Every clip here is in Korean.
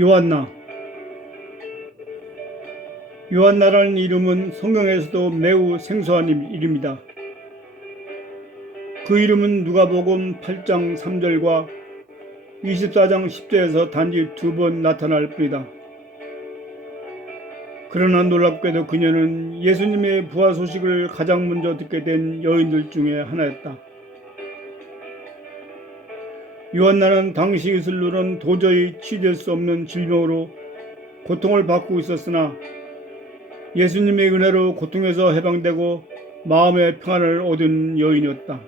요한나. 요한나라는 이름은 성경에서도 매우 생소한 이름이다. 그 이름은 누가복음 8장 3절과 24장 10절에서 단지 2번 나타날 뿐이다. 그러나 놀랍게도 그녀는 예수님의 부활 소식을 가장 먼저 듣게 된 여인들 중에 하나였다. 요한나는 당시 이슬로는 도저히 치유될 수 없는 질병으로 고통을 받고 있었으나 예수님의 은혜로 고통에서 해방되고 마음의 평안을 얻은 여인이었다.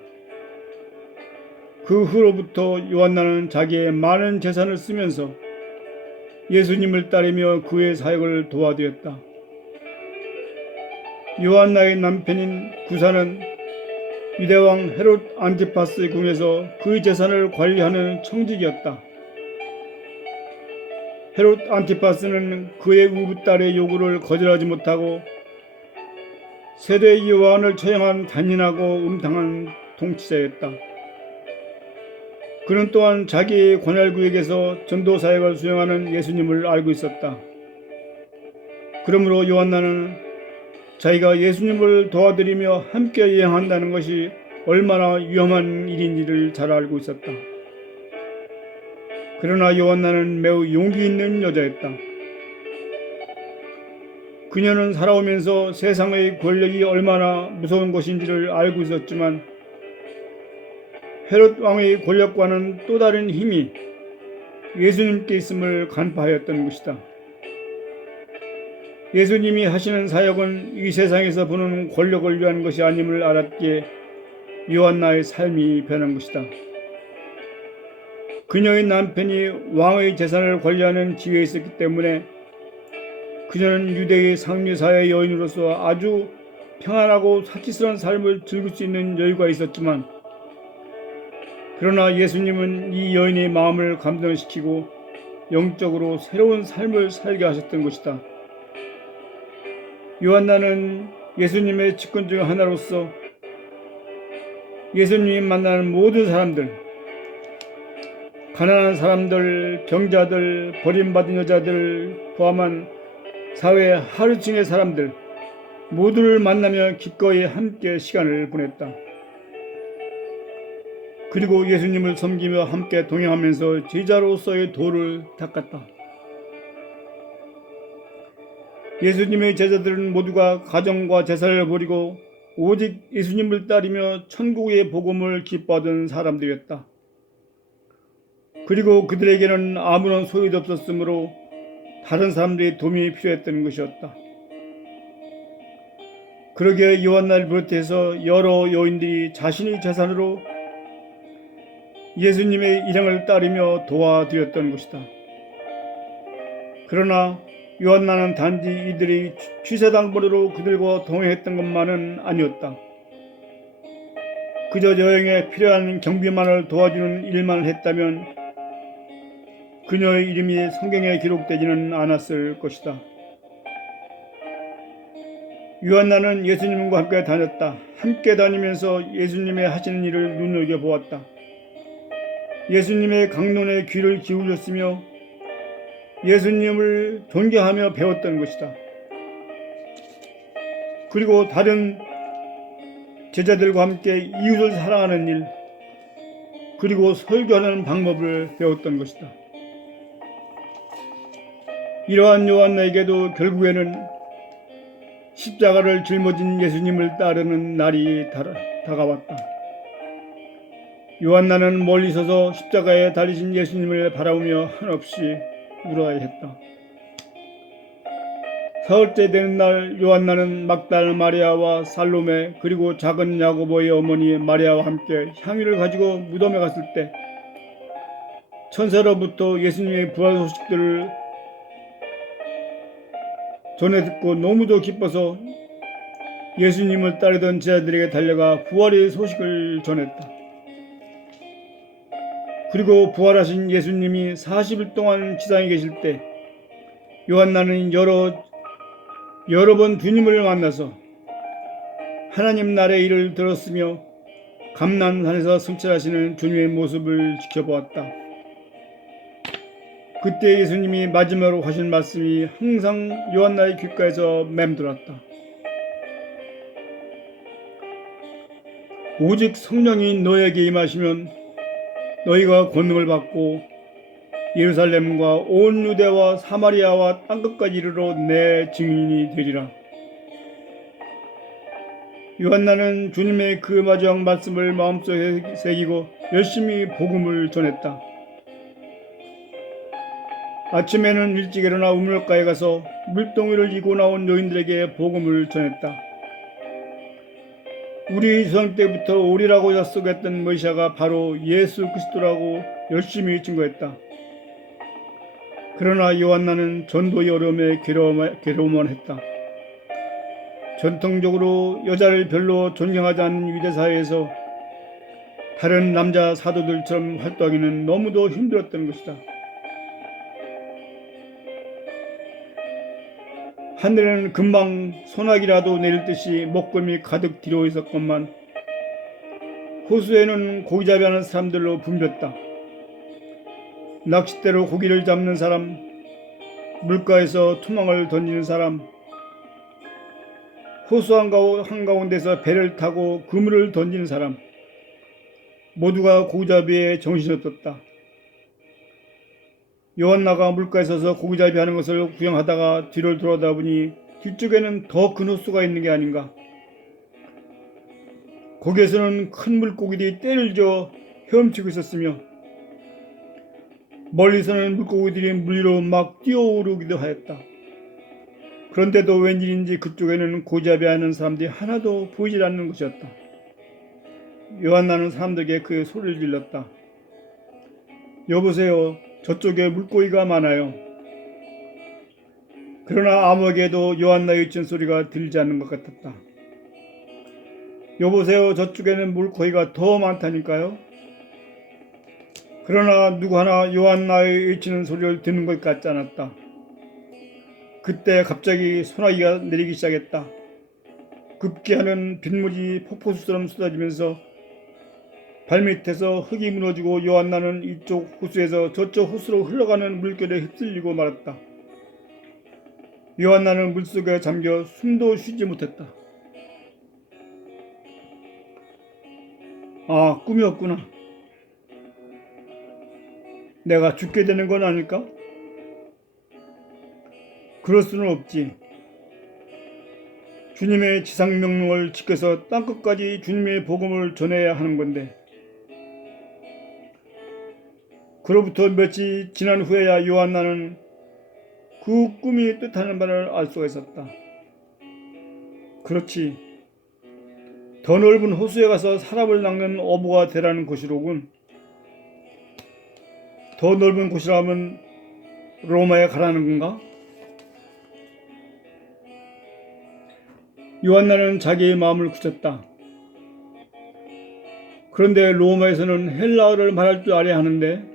그 후로부터 요한나는 자기의 많은 재산을 쓰면서 예수님을 따르며 그의 사역을 도와드렸다. 요한나의 남편인 구사는 유대왕 헤롯 안티파스의 궁에서 그 재산을 관리하는 청직이었다. 헤롯 안티파스는 그의 우부딸의 요구를 거절하지 못하고 세례 요한을 처형한 잔인하고 음탕한 통치자였다. 그는 또한 자기의 권할구역에서 전도 사역을 수행하는 예수님을 알고 있었다. 그러므로 요한나는 자기가 예수님을 도와드리며 함께 여행한다는 것이 얼마나 위험한 일인지를 잘 알고 있었다. 그러나 요한나는 매우 용기 있는 여자였다. 그녀는 살아오면서 세상의 권력이 얼마나 무서운 것인지를 알고 있었지만 헤롯 왕의 권력과는 또 다른 힘이 예수님께 있음을 간파하였던 것이다. 예수님이 하시는 사역은 이 세상에서 보는 권력을 위한 것이 아님을 알았기에 요한나의 삶이 변한 것이다. 그녀의 남편이 왕의 재산을 관리하는 지위에 있었기 때문에 그녀는 유대의 상류사회 여인으로서 아주 평안하고 사치스러운 삶을 즐길 수 있는 여유가 있었지만 그러나 예수님은 이 여인의 마음을 감동시키고 영적으로 새로운 삶을 살게 하셨던 것이다. 요한나는 예수님의 직권 중 하나로서 예수님이 만나는 모든 사람들, 가난한 사람들, 병자들, 버림받은 여자들 포함한 사회 하루층의 사람들 모두를 만나며 기꺼이 함께 시간을 보냈다. 그리고 예수님을 섬기며 함께 동행하면서 제자로서의 도를 닦았다. 예수님의 제자들은 모두가 가정과 재산을 버리고 오직 예수님을 따르며 천국의 복음을 기뻐하던 사람들이었다. 그리고 그들에게는 아무런 소유도 없었으므로 다른 사람들의 도움이 필요했던 것이었다. 그러기에 요한나를 비롯해서 여러 여인들이 자신의 재산으로 예수님의 일행을 따르며 도와드렸던 것이다. 그러나 요한나는 단지 이들이 취세당벌이로 그들과 동행했던 것만은 아니었다. 그저 여행에 필요한 경비만을 도와주는 일만 했다면 그녀의 이름이 성경에 기록되지는 않았을 것이다. 요한나는 예수님과 함께 다녔다. 함께 다니면서 예수님의 하시는 일을 눈여겨보았다. 예수님의 강론에 귀를 기울였으며 예수님을 존경하며 배웠던 것이다. 그리고 다른 제자들과 함께 이웃을 사랑하는 일, 그리고 설교하는 방법을 배웠던 것이다. 이러한 요한나에게도 결국에는 십자가를 짊어진 예수님을 따르는 날이 다가왔다. 요한나는 멀리 서서 십자가에 달리신 예수님을 바라보며 한없이 울어야 했다. 사흘째 되는 날 요한나는 막달 마리아와 살로메 그리고 작은 야고보의 어머니 마리아와 함께 향유를 가지고 무덤에 갔을 때 천사로부터 예수님의 부활 소식들을 전해 듣고 너무도 기뻐서 예수님을 따르던 제자들에게 달려가 부활의 소식을 전했다. 그리고 부활하신 예수님이 40일 동안 지상에 계실 때 요한나는 여러 번 주님을 만나서 하나님 나라의 일을 들었으며 감람산에서 성취하시는 주님의 모습을 지켜보았다. 그때 예수님이 마지막으로 하신 말씀이 항상 요한나의 귓가에서 맴돌았다. 오직 성령이 너에게 임하시면 너희가 권능을 받고 예루살렘과 온 유대와 사마리아와 땅끝까지 이르러 내 증인이 되리라. 요한나는 주님의 그 마지막 말씀을 마음속에 새기고 열심히 복음을 전했다. 아침에는 일찍 일어나 우물가에 가서 물동이를 이고 나온 여인들에게 복음을 전했다. 우리 조상 때부터 오리라고 약속했던 메시아가 바로 예수 그리스도라고 열심히 증거했다. 그러나 요한나는 전도의 어려움에 괴로움만 했다. 전통적으로 여자를 별로 존경하지 않는 유대사회에서 다른 남자 사도들처럼 활동하기는 너무도 힘들었던 것이다. 하늘에는 금방 소나기라도 내릴 듯이 먹구름이 가득 뒤로 있었건만 호수에는 고기잡이하는 사람들로 붐볐다. 낚싯대로 고기를 잡는 사람, 물가에서 투망을 던지는 사람, 호수 한가운데서 배를 타고 그물을 던지는 사람, 모두가 고기잡이에 정신없었다. 요한나가 물가에 서서 고기잡이 하는 것을 구경하다가 뒤를 돌아다 보니 뒤쪽에는 더 큰 호수가 있는 게 아닌가. 거기에서는 큰 물고기들이 떼를 저 헤엄치고 있었으며 멀리서는 물고기들이 물 위로 막 뛰어오르기도 하였다. 그런데도 웬일인지 그쪽에는 고기잡이하는 사람들이 하나도 보이질 않는 것이었다. 요한나는 사람들에게 그 소리를 질렀다. 여보세요. 저쪽에 물고기가 많아요. 그러나 아무에게도 요한나의 외친 소리가 들리지 않는 것 같았다. 여보세요. 저쪽에는 물고기가 더 많다니까요. 그러나 누구 하나 요한나의 외치는 소리를 듣는 것 같지 않았다. 그때 갑자기 소나기가 내리기 시작했다. 급기야는 빗물이 폭포수처럼 쏟아지면서 발밑에서 흙이 무너지고 요한나는 이쪽 호수에서 저쪽 호수로 흘러가는 물결에 휩쓸리고 말았다. 요한나는 물속에 잠겨 숨도 쉬지 못했다. 아, 꿈이었구나. 내가 죽게 되는 건 아닐까? 그럴 수는 없지. 주님의 지상명령을 지켜서 땅끝까지 주님의 복음을 전해야 하는 건데. 그로부터 며칠 지난 후에야 요한나는 그 꿈이 뜻하는 바를 알 수가 있었다. 그렇지. 더 넓은 호수에 가서 사람을 낚는 어부가 되라는 것이로군. 더 넓은 곳이라면 로마에 가라는 건가? 요한나는 자기의 마음을 굳혔다. 그런데 로마에서는 헬라어를 말할 줄 알아야 하는데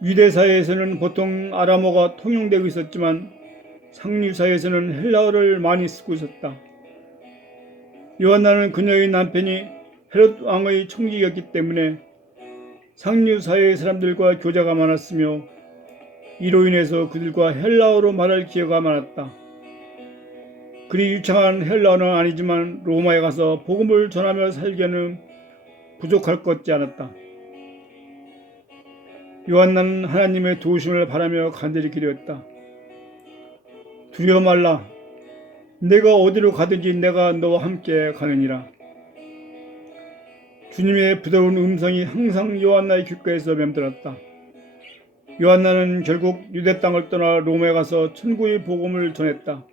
유대사회에서는 보통 아람어가 통용되고 있었지만 상류사회에서는 헬라어를 많이 쓰고 있었다. 요한나는 그녀의 남편이 헤롯 왕의 총직이었기 때문에 상류사회의 사람들과 교제가 많았으며 이로 인해서 그들과 헬라어로 말할 기회가 많았다. 그리 유창한 헬라어는 아니지만 로마에 가서 복음을 전하며 살기에는 부족할 것 같지 않았다. 요한나는 하나님의 도우심을 바라며 간절히 기도했다. 두려워 말라. 내가 어디로 가든지 내가 너와 함께 가느니라. 주님의 부드러운 음성이 항상 요한나의 귓가에서 맴돌았다. 요한나는 결국 유대 땅을 떠나 로마에 가서 천국의 복음을 전했다.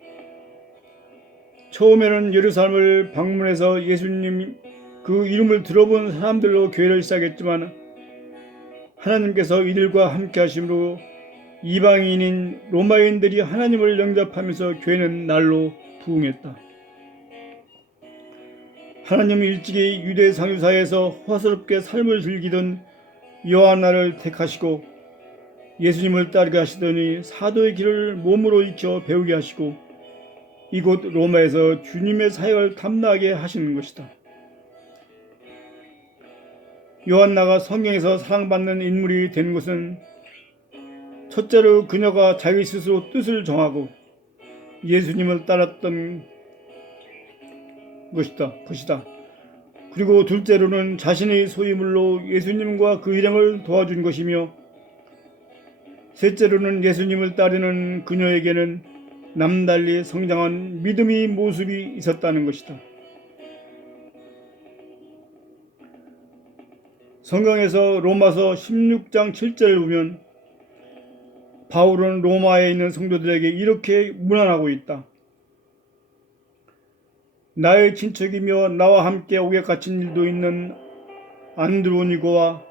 처음에는 예루살렘을 방문해서 예수님 그 이름을 들어본 사람들로 교회를 시작했지만 하나님께서 이들과 함께 하심으로 이방인인 로마인들이 하나님을 영접하면서 교회는 날로 부흥했다. 하나님은 일찍이 유대 상류사회에서 화스럽게 삶을 즐기던 요한나를 택하시고 예수님을 따르게 하시더니 사도의 길을 몸으로 익혀 배우게 하시고 이곳 로마에서 주님의 사역을 담당하게 하시는 것이다. 요한나가 성경에서 사랑받는 인물이 된 것은 첫째로 그녀가 자기 스스로 뜻을 정하고 예수님을 따랐던 것이다. 그리고 둘째로는 자신의 소유물로 예수님과 그 일행을 도와준 것이며, 셋째로는 예수님을 따르는 그녀에게는 남달리 성장한 믿음의 모습이 있었다는 것이다. 성경에서 로마서 16장 7절을 보면 바울은 로마에 있는 성도들에게 이렇게 문안하고 있다. 나의 친척이며 나와 함께 옥에 갇힌 일도 있는 안드로니고와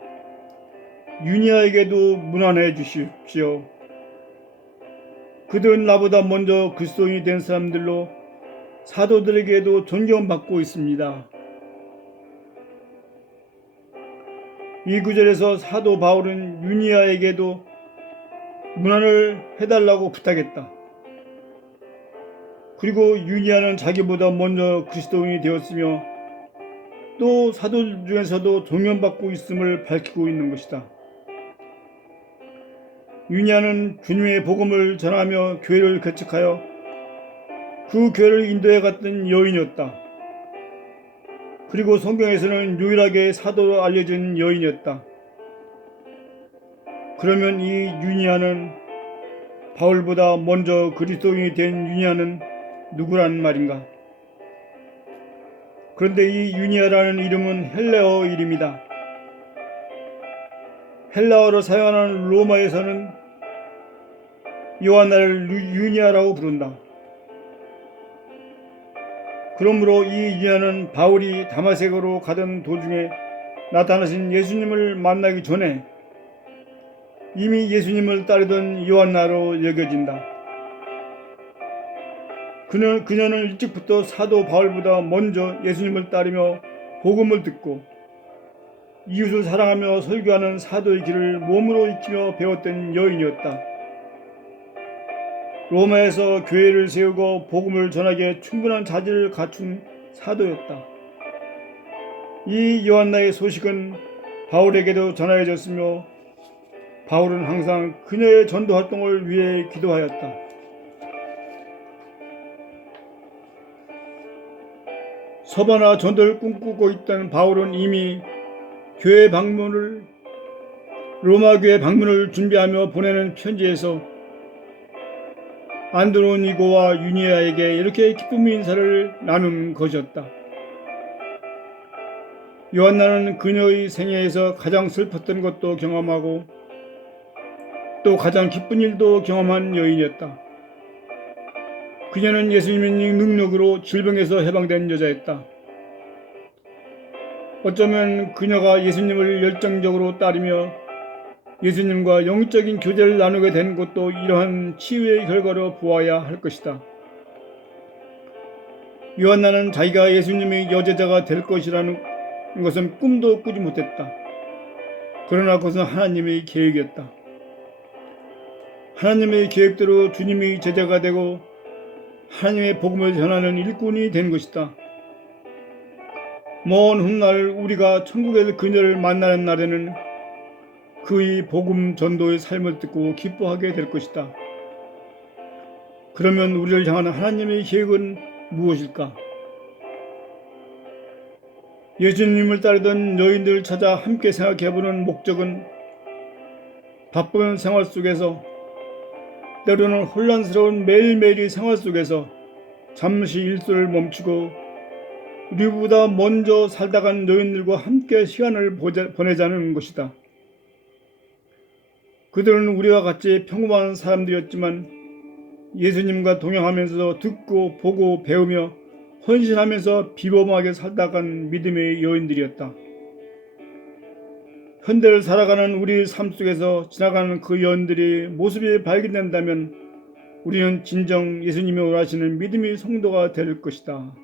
유니아에게도 문안해 주십시오. 그들은 나보다 먼저 그리스도인이 된 사람들로 사도들에게도 존경받고 있습니다. 이 구절에서 사도 바울은 유니아에게도 문안을 해달라고 부탁했다. 그리고 유니아는 자기보다 먼저 그리스도인이 되었으며 또 사도들 중에서도 존경받고 있음을 밝히고 있는 것이다. 유니아는 주님의 복음을 전하며 교회를 개척하여 그 교회를 인도해 갔던 여인이었다. 그리고 성경에서는 유일하게 사도로 알려진 여인이었다. 그러면 이 유니아는, 바울보다 먼저 그리스도인이 된 유니아는 누구란 말인가? 그런데 이 유니아라는 이름은 헬라어 이름이다. 헬라어로 사용하는 로마에서는 요한나를 유니아라고 부른다. 그러므로 이 유니아는 바울이 다마색으로 가던 도중에 나타나신 예수님을 만나기 전에 이미 예수님을 따르던 요한나로 여겨진다. 그녀는 일찍부터 사도 바울보다 먼저 예수님을 따르며 복음을 듣고 이웃을 사랑하며 설교하는 사도의 길을 몸으로 익히며 배웠던 여인이었다. 로마에서 교회를 세우고 복음을 전하기에 충분한 자질을 갖춘 사도였다. 이 요한나의 소식은 바울에게도 전하여졌으며 바울은 항상 그녀의 전도 활동을 위해 기도하였다. 서바나 전도를 꿈꾸고 있던 바울은 이미 로마 교회 방문을 준비하며 보내는 편지에서 안드로니고와 유니아에게 이렇게 기쁨의 인사를 나눈 것이었다. 요한나는 그녀의 생애에서 가장 슬펐던 것도 경험하고 또 가장 기쁜 일도 경험한 여인이었다. 그녀는 예수님의 능력으로 질병에서 해방된 여자였다. 어쩌면 그녀가 예수님을 열정적으로 따르며 예수님과 영적인 교제를 나누게 된 것도 이러한 치유의 결과로 보아야 할 것이다. 요한나는 자기가 예수님의 여제자가 될 것이라는 것은 꿈도 꾸지 못했다. 그러나 그것은 하나님의 계획이었다. 하나님의 계획대로 주님의 제자가 되고 하나님의 복음을 전하는 일꾼이 된 것이다. 먼 훗날 우리가 천국에서 그녀를 만나는 날에는 그의 복음 전도의 삶을 듣고 기뻐하게 될 것이다. 그러면 우리를 향한 하나님의 계획은 무엇일까? 예수님을 따르던 여인들을 찾아 함께 생각해보는 목적은 바쁜 생활 속에서, 때로는 혼란스러운 매일매일의 생활 속에서 잠시 일소를 멈추고 우리보다 먼저 살다 간 여인들과 함께 시간을 보내자는 것이다. 그들은 우리와 같이 평범한 사람들이었지만 예수님과 동행하면서 듣고 보고 배우며 헌신하면서 비범하게 살다 간 믿음의 여인들이었다. 현대를 살아가는 우리 삶 속에서 지나가는 그 여인들의 모습이 발견된다면 우리는 진정 예수님이 원하시는 믿음의 성도가 될 것이다.